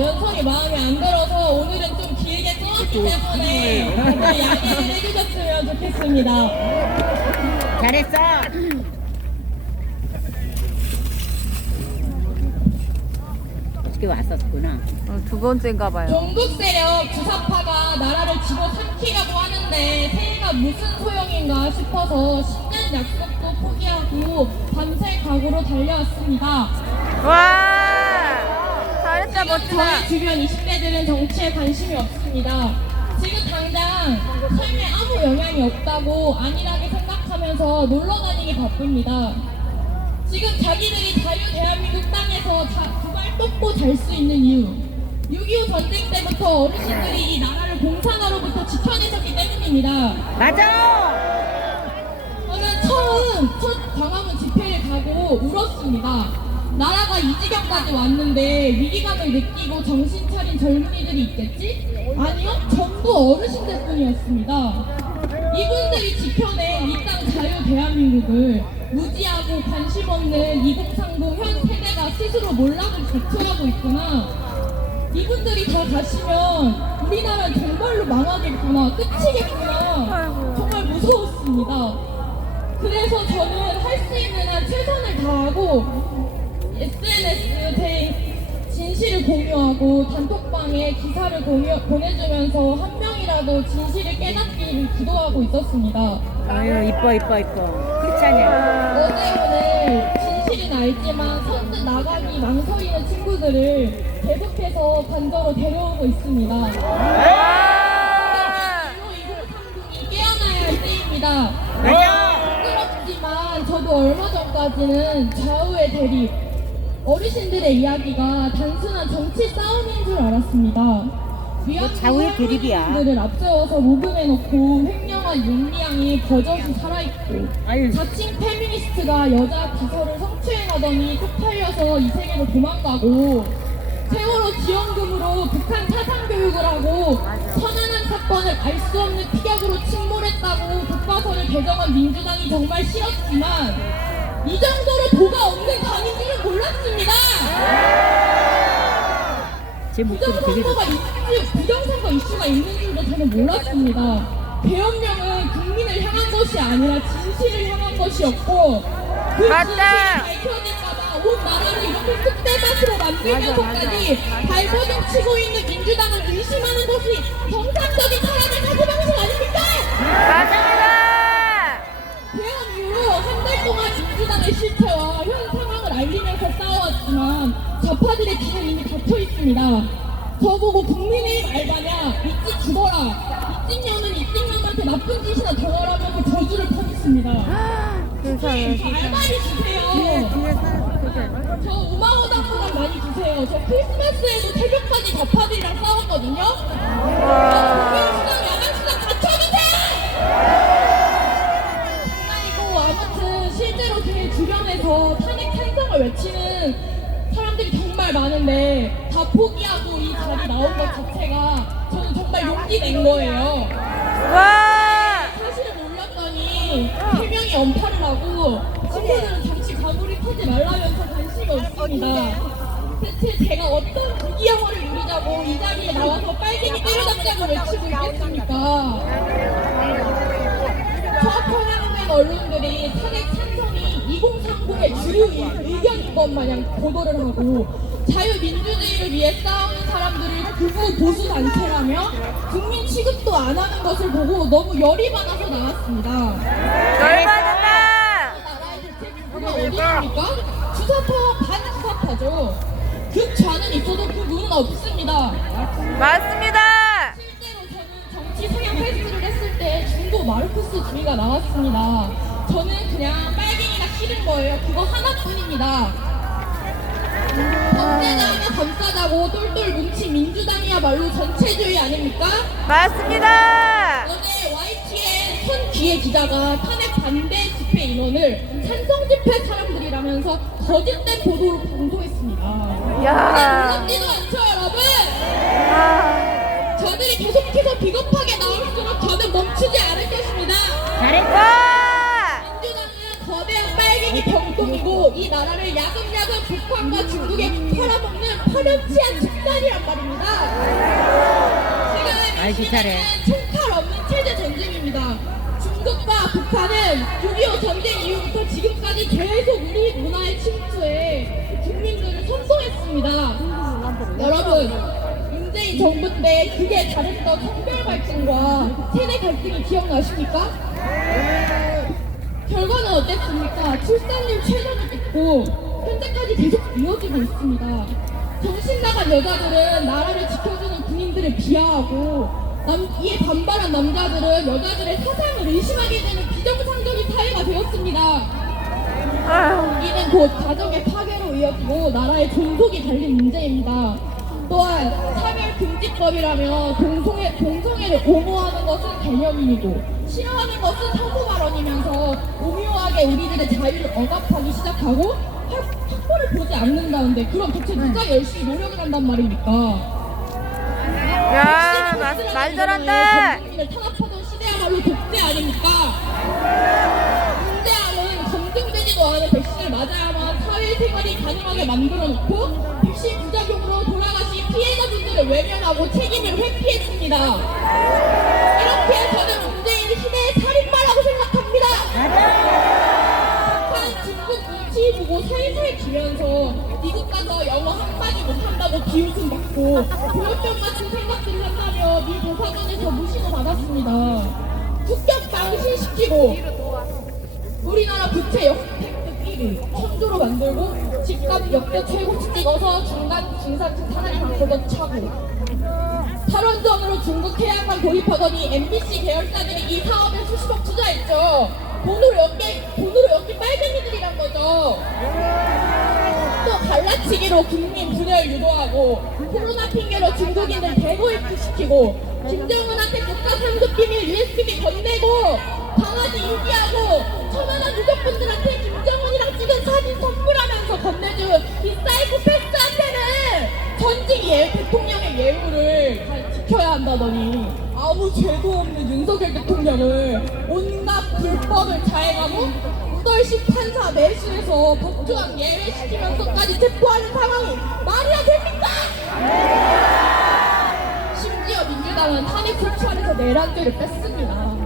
면설이 마음에 안 들어서 오늘은 좀 길게 써왔기 때문에 다들 양해를 해주셨으면 좋겠습니다. 잘했어. 어떻게 왔었구나. 어, 두 번째인가 봐요. 영국 세력 주사파가 나라를 집어삼키려고 하는데 새해가 무슨 소용인가 싶어서 신년 약속도 포기하고 밤새 각오로 달려왔습니다. 와! 멋지다. 저희 주변 20대들은 정치에 관심이 없습니다. 지금 당장 삶에 아무 영향이 없다고 안일하게 생각하면서 놀러 다니기 바쁩니다. 지금 자기들이 자유 대한민국 땅에서 두발 뻗고 잘 수 있는 이유. 6.25 전쟁 때부터 어르신들이 이 나라를 공산화로부터 지켜내셨기 때문입니다. 맞아. 저는 처음 첫 광화문 집회를 가고 울었습니다. 나라가 이 지경까지 왔는데 위기감을 느끼고 정신 차린 젊은이들이 있겠지? 아니요, 전부 어르신들 뿐이었습니다. 이분들이 지켜낸 이 땅 자유 대한민국을 무지하고 관심 없는 2030 현 세대가 스스로 몰락을 자초하고 있구나. 이분들이 다 가시면 우리나라는 정말로 망하겠구나, 끝이겠구나. 정말 무서웠습니다. 그래서 저는 할 수 있는 한 최선을 다하고 SNS 제 진실을 공유하고 단톡방에 기사를 공유, 보내주면서 한 명이라도 진실을 깨닫기를 기도하고 있었습니다. 아유 이뻐 이뻐 이뻐. 크리스찬이야. 어제 오늘 진실은 알지만 선뜻 나가기 망설이는 친구들을 계속해서 관저로 데려오고 있습니다. 와! 바로 2030이 깨어나야 할 때입니다. 맞아. 부끄럽지만 저도 얼마 전까지는 좌우의 대립, 어르신들의 이야기가 단순한 정치 싸움인 줄 알았습니다. 뭐 좌우의 대립이야. 들을 앞세워서 모금해놓고 횡령한 윤리향이 버젓이 살아있고 아유 자칭 페미니스트가 여자 비서를 성추행하더니 쪽팔려서 이 세계로 도망가고 세월호 지원금으로 북한 사상 교육을 하고 천안함 사건을 알 수 없는 피격으로 침몰했다고 교과서를 개정한 민주당이 정말 싫었지만 이 정도로 도가 없는 당인 줄은 몰랐습니다. 제 목소리 되게 부정선거가. 이슈, 부정선거 이슈가 있는 줄도 저는 몰랐습니다. 계엄령은 국민을 향한 것이 아니라 진실을 향한 것이었고 그 맞다. 진실이 밝혀질까봐 온 나라를 이렇게 쑥대밭으로 만들면서까지 발버둥 치고 있는 민주당을 의심하는 것이 정상적 좌파들의 다 이미 닫혀 있습니다. 저보고 국민의힘 알바냐? 이찍 죽어라. 이찍년은 이찍년한테 나쁜 짓이나 덩어라면서 저주를 퍼붓습니다. 세상에, 저 세상에. 알바를 주세요. 뒤에 사람. 저 5만 원당보다 많이 주세요. 저 크리스마스에도 새벽까지 좌파들이랑 싸웠거든요. 와. 장난이고 아무튼 실제로 제 주변에서 탄핵 찬성을 외치는 사람들이 정말 많은데 다 포기하고 이 자리 나온 것 자체가 저는 정말 용기 낸 거예요. 와! 사실을 몰랐더니 세 명이 엄파를 하고 친구들은 정치 과몰입 하지 말라면서 관심이 없습니다. 대체 제가 어떤 무기 영화를 누리자고 이 자리에 나와서 빨갱이 때려잡자고 외치고 있겠습니까? 좌파향된 언론들이 탄핵 찬성이 2030의 주류 의견인 것 마냥 보도를 하고 자유민주주의를 위해 싸우는 사람들을 극우 보수 단체라며 국민 취급도 안 하는 것을 보고 너무 열이 받아서 나왔습니다. 열받는다! 나라의 극우가 어디 있습니까? 주사파와 반주사파죠. 극좌는 있어도 극우는 없습니다. 맞습니다! 실제로 저는 정치 성향 테스트를 했을 때 중도 마르크스 주의가 나왔습니다. 저는 그냥 빨갱이가 싫은 거예요. 그거 하나뿐입니다. 범죄자 하나 감싸자고 똘똘 뭉친 민주당이야말로 전체주의 아닙니까? 맞습니다! 어제 YTN 손기의 기자가 탄핵 반대 집회 인원을 찬성 집회 사람들이라면서 거짓된 보도로 방송했습니다. 야. 놀랍지도 않죠, 여러분? 아. 저들이 계속해서 비겁하게 나올수록 저는 멈추지 않을 것입니다. 잘했어. 병동이 그리고 이 나라를 야금야금 북한과 중국에 팔아먹는 파렴치한 집단이란 말입니다. 아이, 지금 기차래. 시대는 총칼 없는 체제 전쟁입니다. 중국과 북한은 6.25 전쟁 이후부터 지금까지 계속 우리 문화의 침투에 국민들을 선동했습니다. 여러분, 문재인 정부 때 그게 잘했던 성별 갈등과 세대 갈등이 기억나십니까? 결과는 어땠습니까? 출산율 최저를 찍고 현재까지 계속 이어지고 있습니다. 정신 나간 여자들은 나라를 지켜주는 군인들을 비하하고 남, 이에 반발한 남자들은 여자들의 사상을 의심하게 되는 비정상적인 사회가 되었습니다. 이는 곧 가정의 파괴로 이어지고 나라의 존속이 달린 문제입니다. 또한 차별금지법이라며 동성애, 동성애를 옹호하는 것은 개념이고 싫어하는 것은 사고 발언이면서 오묘하게 우리들의 자유를 억압하기 시작하고 학- 학벌을 보지 않는다는데 그럼 대체 누가 열심히 노력을 한단 말입니까? 야, 마- 말 잘한다. 국민을 탄압하던 시대야말로 독재 아닙니까? 문제아는 검증되지도 않은 백신을 맞아야만 사회생활이 가능하게 만들어놓고 백신 부작용으로 돌아가신 피해자분들을 외면하고 책임을 회피했습니다. 이렇게 저는 문재인 시대의 살인마라고 생각합니다. 북한 중국 눈치 보고 살살 기면서 미국 가서 영어 한마디 못한다고 비웃음 받고 공업병 같은 생각들을 한다며 미 대사관에서 무시도 받았습니다. 국격 방신시키고 우리나라 부채 역대급 1위 천조로 만들고 집값 역대 최고치 찍어서 중간 중산층 사나이 방법은 차고 도입하더니 MBC 계열사들이 이 사업에 수십억 투자했죠. 돈으로 엮기, 돈으로 엮인 빨갱이들이란 거죠. 또 갈라치기로 국민 분열 유도하고 코로나 핑계로 중국인들 대거 입주시키고 김정은한테 국가 상급 비밀 USB 건네고 강아지 유기하고 천만한 유족분들한테 김정은이랑 찍은 사진 선물하면서 건네준 이 사이코패스한테는 전직 예, 대통령의 예우를 지켜야 한다더니 아무 죄도 없는 윤석열 대통령을 온갖 불법을 자행하고 우덜식 판사 내실에서 법조항 예외시키면서까지 체포하는 상황이 말이야 됩니까? 심지어 민주당은 탄핵 소추안에서 내란죄를 뺐습니다.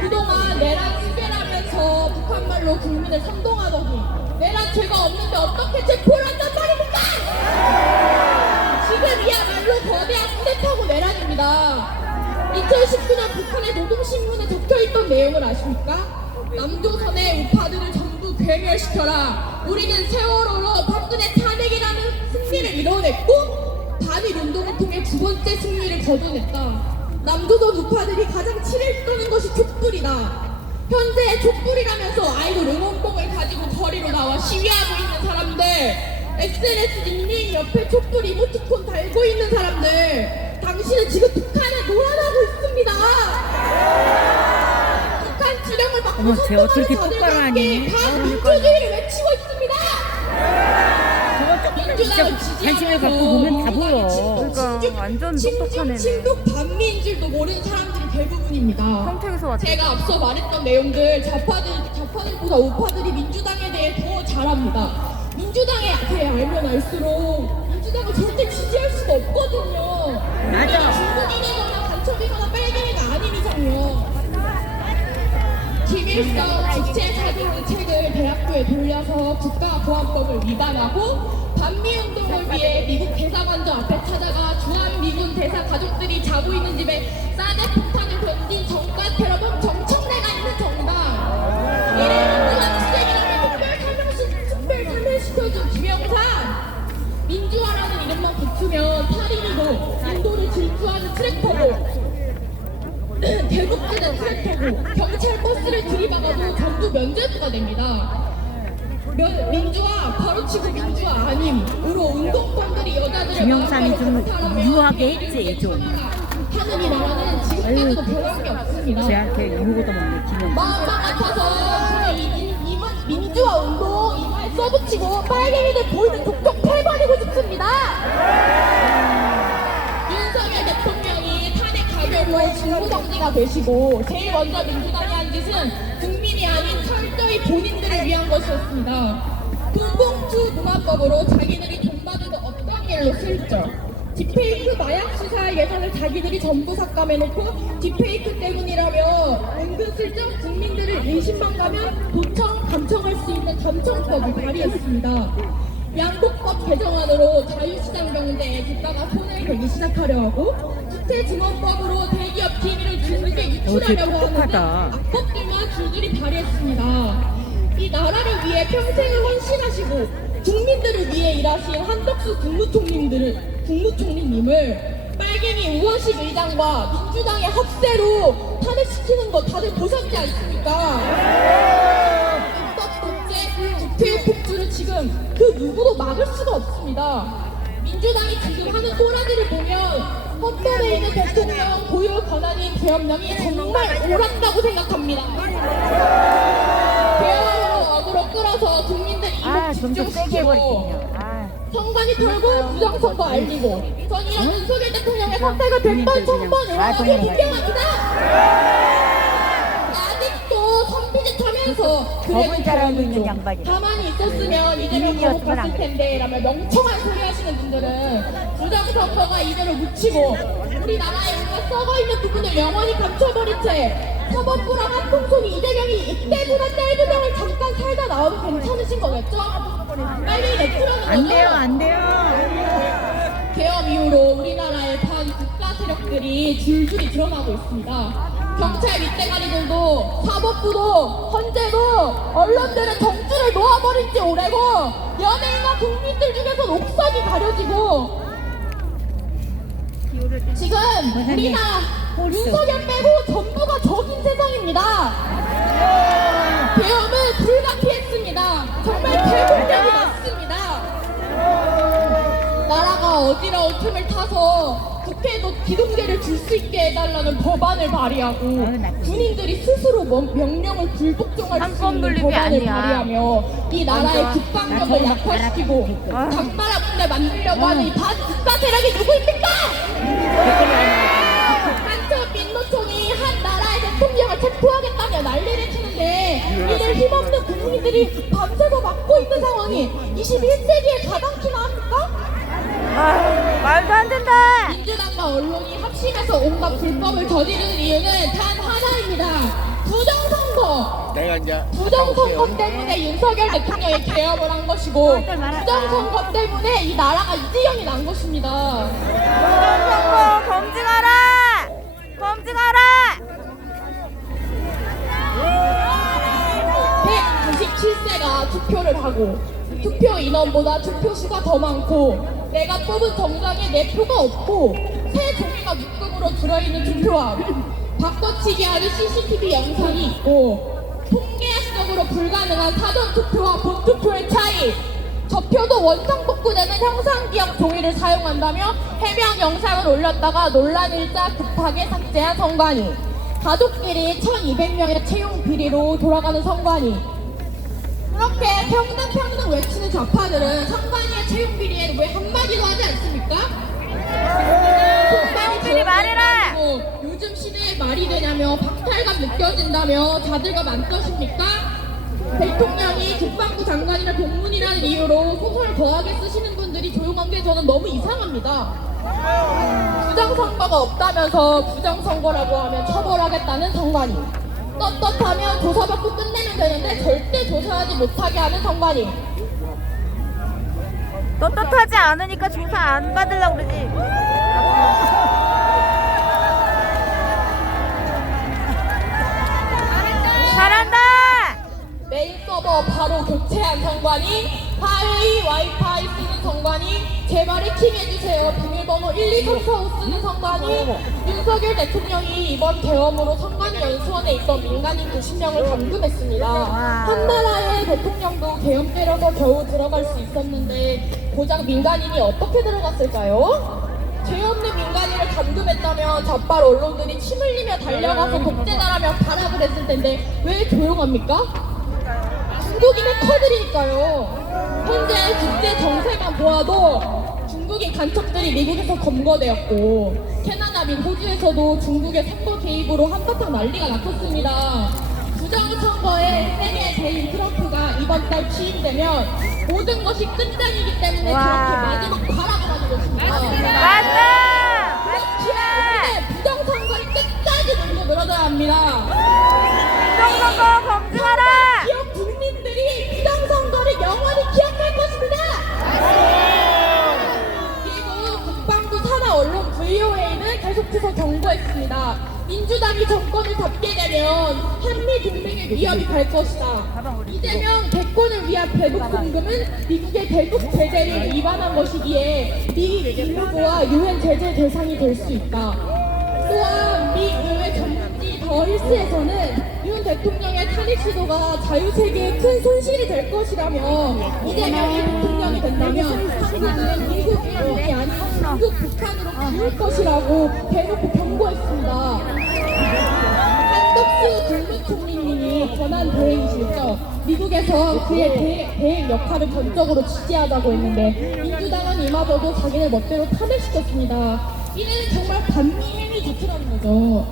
그동안 내란 수배라면서 북한말로 국민을 선동하더니 내란 죄가 없는데 어떻게 체포를 한단 말입니까? 지금이야말로 거대한 쿠데타고 내란입니다. 2019년 북한의 노동신문에 적혀있던 내용을 아십니까? 남조선의 우파들을 전부 괴멸시켜라. 우리는 세월호로 박근혜 탄핵이라는 승리를 이뤄냈고 반일 운동을 통해 두 번째 승리를 거둬냈다. 남조선 우파들이 가장 치를 떠는 것이 촛불이다. 현재 촛불이라면서 아이돌 응원봉을 가지고 거리로 나와 시위하고 있는 사람들, SNS 닉네임 옆에 촛불 이모티콘 달고 있는 사람들, 당신은 지금 북한을 놀아나고 있습니다. 북한 지령을 받고 어머, 쟤 어떻게 똑바로 하니? 함께 반민주주의를 외치고 있습니다. 저거 조금 진짜 민주당을 관심을 갖고 보면 다 보여. 그러니까 완전 똑똑한 애네. 친북 반미인 줄도 모르는 사람들이 대부분입니다. 평택에서 왔대. 제가 앞서 말했던 내용들 좌파들 좌파들보다 우파들이 민주당에 대해 더 잘합니다. 민주당에 대해 알면 알수록 민주당을 절대 지지할 수가 없거든요. 맞아. 중국인이거나 간첩이거나 빨갱이가 아닌 이상요. 김일성 주체 사진 책을 대학교에 돌려서 국가보안법을 위반하고 반미운동을 위해 미국 대사관저 앞에 찾아가 주한미군 대사 가족들이 자고 있는 집에 사드 폭탄을 던진 정관 테러범 정청래가 있는 정당 대북제는 트랙터고 경찰 버스를 들이박아도 전부 면죄부가 됩니다. 면, 민주화 바로치고 민주화 아님으로 운동권들이 여자들을 김영삼이 좀 유하게 했지, 좀. 하는 이 나라는 지금까지도 변한 게 없습니다. 쟤한테 이거도 먹네, 김영. 마음만 같아서 그냥 이, 이, 이, 민주화 운동 이말 써붙이고 빨갱이들 보이는 족족 패버리고 싶습니다. 가결로 중무정지가 되시고 제일 먼저 민주당이 한 짓은 국민이 아닌 철저히 본인들을 위한 것이었습니다. 군봉투 문화법으로 자기들이 돈 받은 거 어떤 일로 쓸죠? 딥페이크 마약 수사 예산을 자기들이 전부 삭감해놓고 딥페이크 때문이라며 은근슬쩍 국민들을 의심만 가면 도청, 감청할 수 있는 감청법을 발의했습니다. 양곡법 개정안으로 자유시장 경제에 국가가 손을 대기 시작하려 하고 주택증원법으로 대기업 기밀을 줄게 유출하려고 하는. 악법들만 줄줄이 발의했습니다. 이 나라를 위해 평생을 헌신하시고 국민들을 위해 일하신 한덕수 국무총리님들을 국무총리님을 빨갱이 우원식 의장과 민주당의 합세로 탄핵시키는 거 다들 보셨지 않습니까? 입법 독재 국회의 폭주를 지금 그 누구도 막을 수가 없습니다. 민주당이 지금 하는 꼬라지를 보면 있는 대통령 고유 권한인 계엄령이 정말 옳았다고 생각합니다. 계엄으로 어그로 끌어서 국민들 아, 이목 집중시키고. 아. 선관위 털고 부정선거 알리고 전 이런 윤석열 대통령의 선택을 100번, 1000번 응원하고 존경합니다. 하면서 법을 잘 알고 있는 양반이다. 가만히 있었으면 이대로 돼. 텐데 라며 명청한 소리 하시는 분들은 부정선거가 이대로 묻히고 우리 나라의 뭔가 썩어있는 부분을 영원히 감춰버린 채 사법부랑 한통속이 이재명이 이때보다 짧은 명을 잠깐 살다 나와도 괜찮으신 거겠죠? 빨리 내추라는? 안 돼요, 안 돼요. 개업 이후로 우리나라의 반 국가 세력들이 줄줄이 드러나고 있습니다. 경찰 밑대가리들도 사법부도 헌재도 언론들은 정주를 놓아버린 지 오래고 연예인과 국민들 중에서 옥석이 가려지고 지금 우리나라 윤석열 빼고 전부가 적인 세상입니다. 계엄은 불가피했습니다. 정말 대국적이 맞습니다. 나라가 어지러운 틈을 타서 국회에도 기동대를 줄 수 있게 해달라는 법안을 발의하고 군인들이 스스로 명- 명령을 불복종할 수 있는 법안을 아니야. 발의하며 이 나라의 맞아. 국방력을 약화시키고 아. 장나라 군대 만들려고 하는 이반 국가 세력이 누구입니까? 한참 민노총이 한 나라의 대통령을 체포하겠다며 난리를 치는데 이를 힘없는 국민들이 밤새서 막고 있는 상황이 21세기에 가당키나 합니까? 아, 말도 안 된다. 민주당과 언론이 합심해서 온갖 불법을 저지르는 이유는 단 하나입니다. 부정선거! 내가 이제 부정선거 때문에 윤석열 대통령이 개업을 한 것이고 부정선거 때문에 이 나라가 이 지경이 난 것입니다. 부정선거 검증하라. 검증하라. 197세가 투표를 하고 투표 인원보다 투표 수가 더 많고 내가 뽑은 정당에 내 표가 없고 새 종이가 묶음으로 들어있는 투표함. 바꿔치기 하는 CCTV 영상이 있고 통계학적으로 불가능한 사전 투표와 본 투표의 차이. 저표도 원상 복구되는 형상기억 종이를 사용한다며 해명 영상을 올렸다가 논란 일자 급하게 삭제한 선관위. 가족끼리 1200명의 채용 비리로 돌아가는 선관위. 그렇게 평등 평등 외치는 좌파들은 선관위의 채용 비리에 왜 한마디도 하지 않습니까? 비리 말해라! 그리고 요즘 시대에 말이 되냐며 박탈감 느껴진다며 자들과 만떠십니까? 대통령이 국방부 장관이나 공문이라는 이유로 소설 거하게 쓰시는 분들이 조용한 게 저는 너무 이상합니다. 부정선거가 없다면서 부정선거라고 하면 처벌하겠다는 선관위. 떳떳하면 조사받고 끝내면 되는데 절대 조사하지 못하게 하는 선관위. 떳떳하지 않으니까 조사 안 받으려고 그러지. 잘한다. 서버 바로 교체한 선관위, 화웨이 와이파이 쓰는 선관위, 제발 해킹해주세요. 비밀번호 12345 쓰는 선관위, 윤석열 대통령이 이번 계엄으로 선관위 연수원에 있던 민간인 90명을 감금했습니다. 한 나라의 대통령도 계엄 때려서 겨우 들어갈 수 있었는데 고작 민간인이 어떻게 들어갔을까요? 죄 없는 민간인을 감금했다면 좌빨 언론들이 침 흘리며 달려가서 독재자라며 발악을 했을 텐데 왜 조용합니까? 중국인의 커들이니까요. 현재 국제 정세만 보아도 중국인 간첩들이 미국에서 검거되었고 캐나다 및 호주에서도 중국의 선거 개입으로 한바탕 난리가 났었습니다. 부정선거에 세계 대인 트럼프가 이번 달 취임되면 모든 것이 끝장이기 때문에 와. 그렇게 마지막 과락을 하는 것입니다. 맞다! 맞다! 우리는 부정선거를 끝까지 밀고 늘어져야 합니다. 부정선거 검증하라! 계속해서 경고했습니다. 민주당이 정권을 잡게 되면 한미 동맹의 위협이 갈 것이다. 이재명 대권을 위한 대북 공금은 미국의 대북 제재를 위반한 것이기에 미 국무부와 유엔 제재 대상이 될 수 있다. 또한 미 의회 전문지 더 힐스에서는 윤 대통령의 탄핵 시도가 자유세계에 큰 손실이 될 것이라며 이재명이 대통령이 된다면 미국 일본이 아닌 중국 북한으로 기울 것이라고 대놓고 경고했습니다. 한덕수 국무총리님이 권한 대행이시죠. 미국에서 그의 대, 대행 역할을 전적으로 지지하자고 했는데 민주당은 이마저도 자기네 멋대로 탄핵시켰습니다. 이는 정말 반미 행위 조치라는 거죠.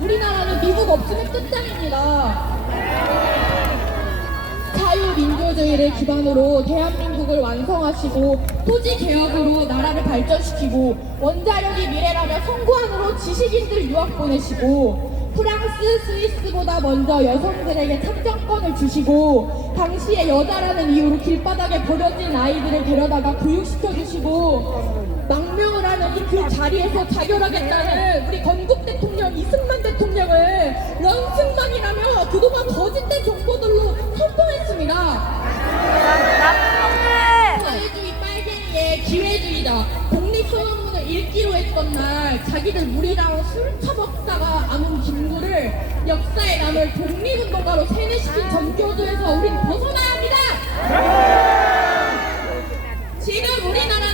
우리나라는 미국 없으면 끝장입니다. 자유민주주의를 기반으로 대한민국 을 완성하시고 토지 개혁으로 나라를 발전시키고 원자력이 미래라며 선구안으로 지식인들 유학 보내시고 프랑스, 스위스보다 먼저 여성들에게 참정권을 주시고 당시에 여자라는 이유로 길바닥에 버려진 아이들을 데려다가 교육시켜 주시고 망명을 하는 이 그 자리에서 자결하겠다는 우리 건국 대통령 이승만 대통령을 런승만이라며 그동안 거짓된 정보들로 선동했습니다. 기회주의다. 독립소년문을 읽기로 했던 날 자기들 무리랑 술 처먹다가 아는 김구를 역사에 남을 독립운동가로 세뇌시킨 전교조에서 우린 벗어나야 합니다. 지금 우리나라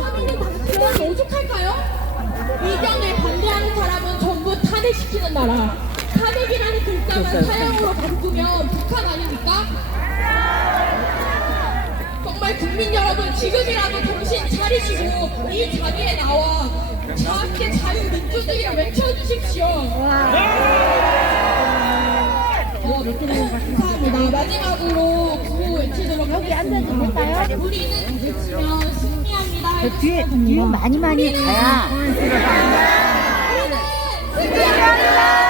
당치면 오죽할까요? 이견에 반대하는 사람은 전부 탄핵시키는 나라. 탄핵이라는 글자만 사형으로 바꾸면 북한 아닙니까? 정말 국민 여러분 지금이라도 정신 차리시고 이 자리에 나와 다 함께 자유민주주의를 외쳐주십시오. 어, 감사합니다. 마지막으로 외치도록 하겠습니다. 우리는 외치면 승리합니다. 그 뒤에 뒤에 많이 많이 가야 승리합니다.